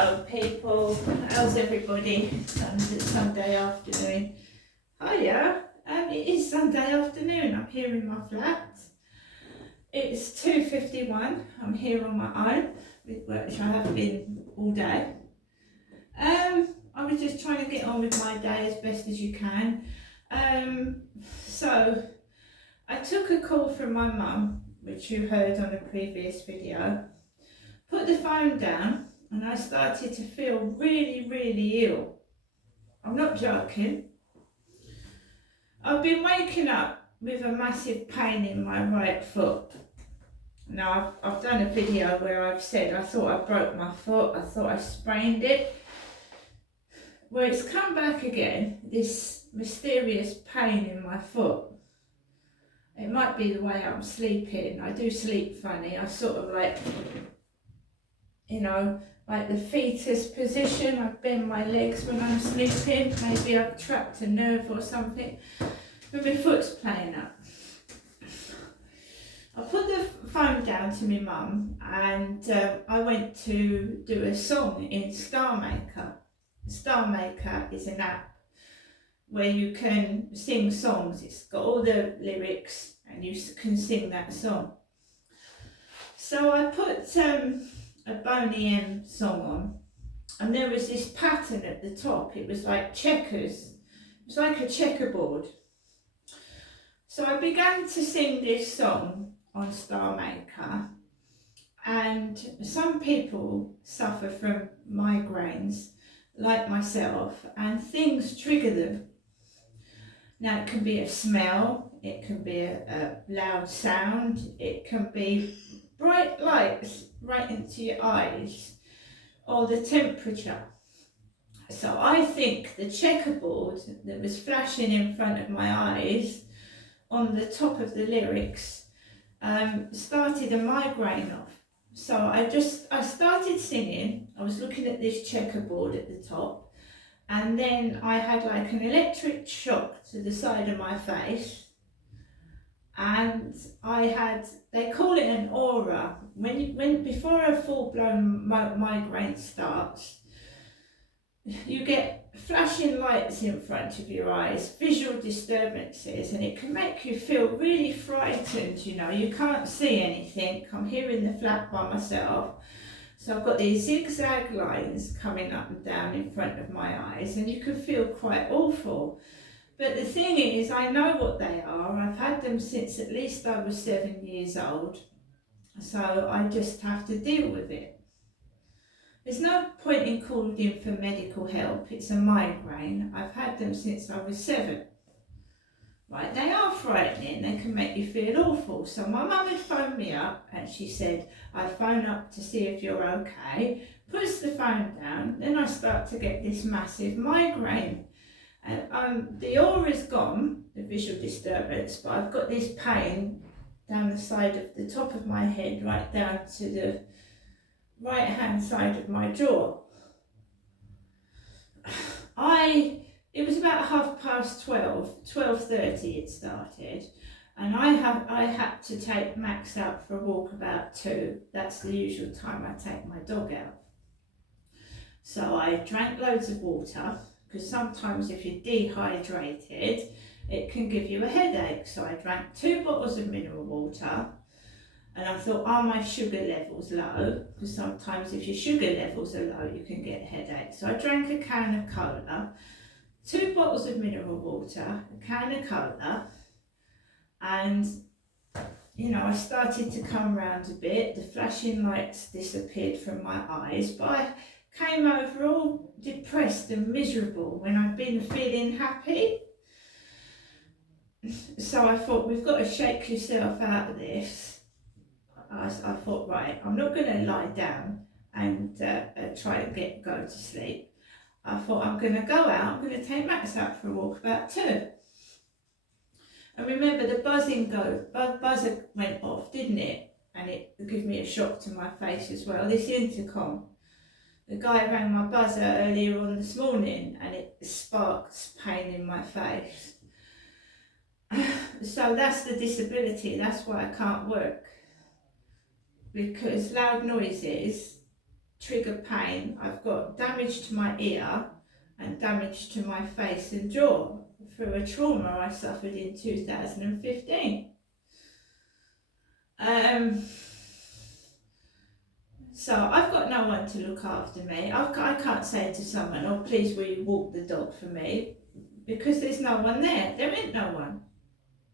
Hello people, how's everybody? Sunday afternoon. Hiya, it is Sunday afternoon. I'm here in my flat. It's 2:51. I'm here on my own, which I have been all day. I was just trying to get on with my day as best as you can. So I took a call from my mum, which you heard on a previous video. Put the phone down and I started to feel really, really ill. I'm not joking. I've been waking up with a massive pain in my right foot. Now, I've done a video where I've said I thought I broke my foot, I thought I sprained it. Well, it's come back again, this mysterious pain in my foot. It might be the way I'm sleeping. I do sleep funny. I sort of like, like the fetus position. I bend my legs when I'm sleeping. Maybe I've trapped a nerve or something. But my foot's playing up. I put the phone down to my mum and I went to do a song in StarMaker. StarMaker is an app where you can sing songs. It's got all the lyrics and you can sing that song. So I put a Boney M song on, and there was this pattern at the top. It was like checkers. It was like a checkerboard. So I began to sing this song on StarMaker, and some people suffer from migraines like myself, and things trigger them. Now it can be a smell, it can be a loud sound, it can be bright lights right into your eyes, or the temperature. So I think the checkerboard that was flashing in front of my eyes on the top of the lyrics started a migraine off. So I started singing. I was looking at this checkerboard at the top, and then I had like an electric shock to the side of my face, and they call it an aura. Before a full-blown migraine starts, you get flashing lights in front of your eyes, visual disturbances, and it can make you feel really frightened. You can't see anything. I'm here in the flat by myself, so I've got these zigzag lines coming up and down in front of my eyes, and you can feel quite awful. But the thing is, I know what they are. I've had them since at least I was 7 years old, so I just have to deal with it. There's no point in calling in for medical help. It's a migraine. I've had them since I was 7. Right, they are frightening. They can make you feel awful. So my mum had phoned me up and she said, I phone up to see if you're okay. Puts the phone down. Then I start to get this massive migraine. The aura's gone, the visual disturbance, but I've got this pain down the side of the top of my head, right down to the right hand side of my jaw. It was about 12:30 it started, and I had to take Max out for a walk about 2. That's the usual time I take my dog out. So I drank loads of water, because sometimes if you're dehydrated it can give you a headache. So I drank 2 bottles of mineral water. And I thought, are my sugar levels low? Because sometimes if your sugar levels are low, you can get a headache. So I drank a can of cola, 2 bottles of mineral water, a can of cola, and I started to come round a bit. The flashing lights disappeared from my eyes, but I came over all depressed and miserable when I'd been feeling happy. So I thought, we've got to shake yourself out of this. I thought, right, I'm not going to lie down and try and go to sleep. I thought, I'm going to go out, I'm going to take Max out for a walk about 2. And remember, the buzzer went off, didn't it? And it gave me a shock to my face as well. This intercom, the guy rang my buzzer earlier on this morning and it sparked pain in my face. So that's the disability, that's why I can't work. Because loud noises trigger pain. I've got damage to my ear and damage to my face and jaw through a trauma I suffered in 2015. So I've got no one to look after me. I can't say to someone, oh please will you walk the dog for me, because there's no one there. There ain't no one.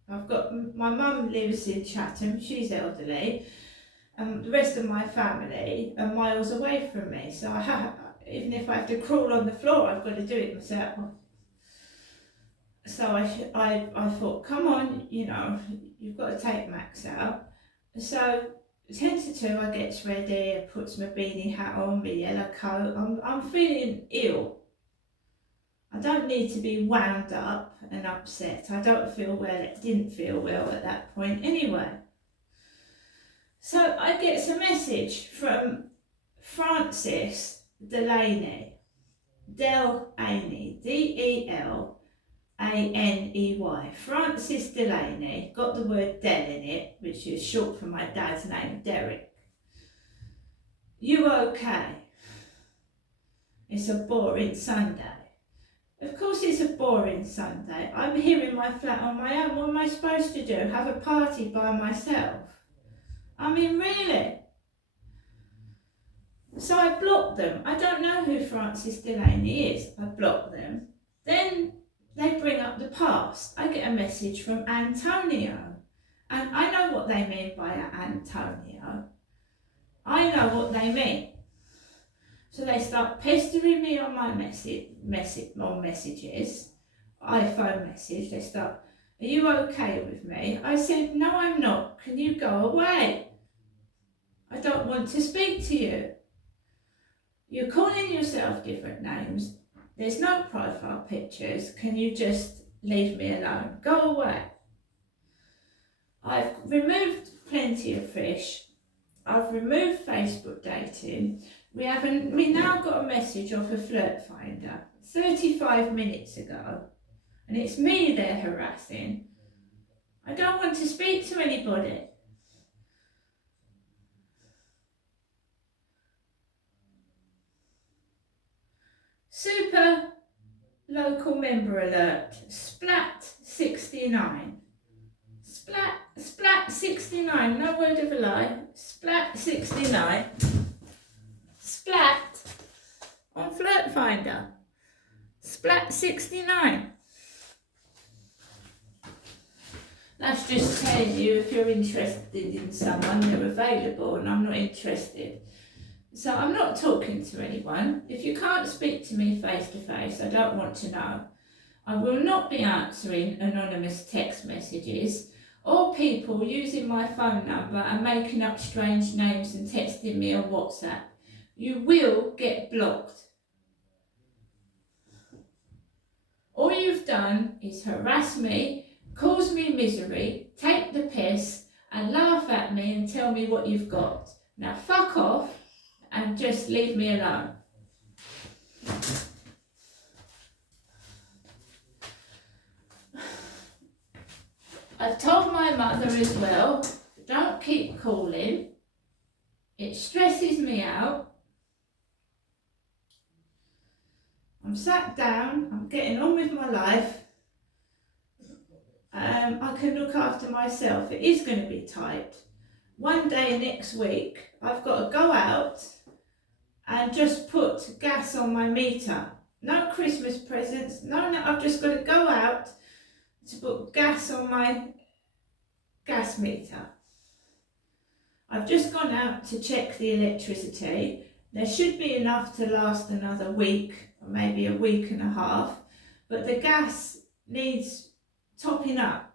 I've got, my mum lives in Chatham, she's elderly, and the rest of my family are miles away from me. So even if I have to crawl on the floor, I've got to do it myself. So I thought, come on, you know, you've got to take Max out. So 10 to 2, I gets ready, I puts my beanie hat on, my yellow coat. I'm feeling ill. I don't need to be wound up and upset. I don't feel well, it didn't feel well at that point anyway. So I get a message from Francis Delaney, Delaney, D-E-L-A-N-E-Y. Francis Delaney, got the word Del in it, which is short for my dad's name, Derek. You okay? It's a boring Sunday. Of course it's a boring Sunday. I'm here in my flat on my own. What am I supposed to do? Have a party by myself? I mean, really? So I blocked them. I don't know who Francis Delaney is. I blocked them. Then they bring up the past. I get a message from Antonio. And I know what they mean by Antonio. I know what they mean. So they start pestering me on my messages, iPhone message. They start, are you okay with me? I said, no, I'm not. Can you go away? I don't want to speak to you. You're calling yourself different names. There's no profile pictures. Can you just leave me alone? Go away. I've removed Plenty of Fish. I've removed Facebook dating. We now got a message off a Flirt Finder 35 minutes ago, and it's me they're harassing. I don't want to speak to anybody. Super local member alert. Splat 69. Splat 69. No word of a lie. Splat 69. Splat on Flirt Finder. Splat 69. That's just telling you if you're interested in someone, they're available, and I'm not interested. So I'm not talking to anyone. If you can't speak to me face to face, I don't want to know. I will not be answering anonymous text messages or people using my phone number and making up strange names and texting me on WhatsApp. You will get blocked. All you've done is harass me, cause me misery, take the piss and laugh at me and tell me what you've got. Now fuck off and just leave me alone. I've told my mother as well, don't keep calling. It stresses me out. I'm sat down, I'm getting on with my life. I can look after myself. It is going to be tight. One day next week, I've got to go out and just put gas on my meter. No Christmas presents, no, I've just got to go out to put gas on my gas meter. I've just gone out to check the electricity. There should be enough to last another week, or maybe a week and a half, but the gas needs topping up.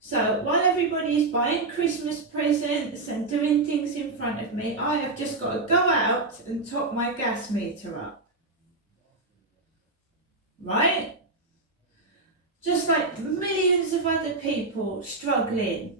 So while everybody is buying Christmas presents and doing things in front of me, I have just got to go out and top my gas meter up. Right? Just like millions of other people struggling.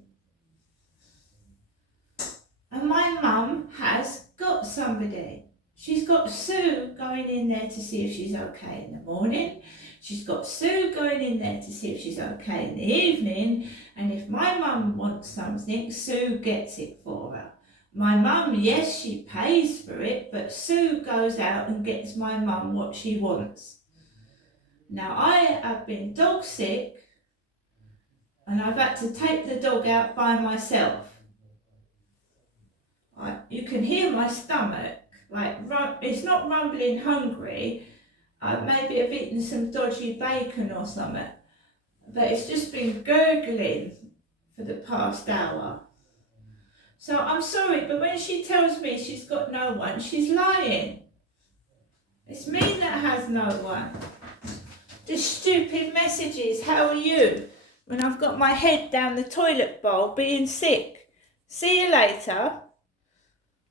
And my mum has got somebody. She's got Sue going in there to see if she's okay in the morning. She's got Sue going in there to see if she's okay in the evening. And if my mum wants something, Sue gets it for her. My mum, yes, she pays for it, but Sue goes out and gets my mum what she wants. Now, I have been dog sick and I've had to take the dog out by myself. You can hear my stomach, like it's not rumbling hungry. Maybe I've eaten some dodgy bacon or something, but it's just been gurgling for the past hour. So I'm sorry, but when she tells me she's got no one, she's lying. It's me that has no one. The stupid messages, how are you? When I've got my head down the toilet bowl being sick. See you later.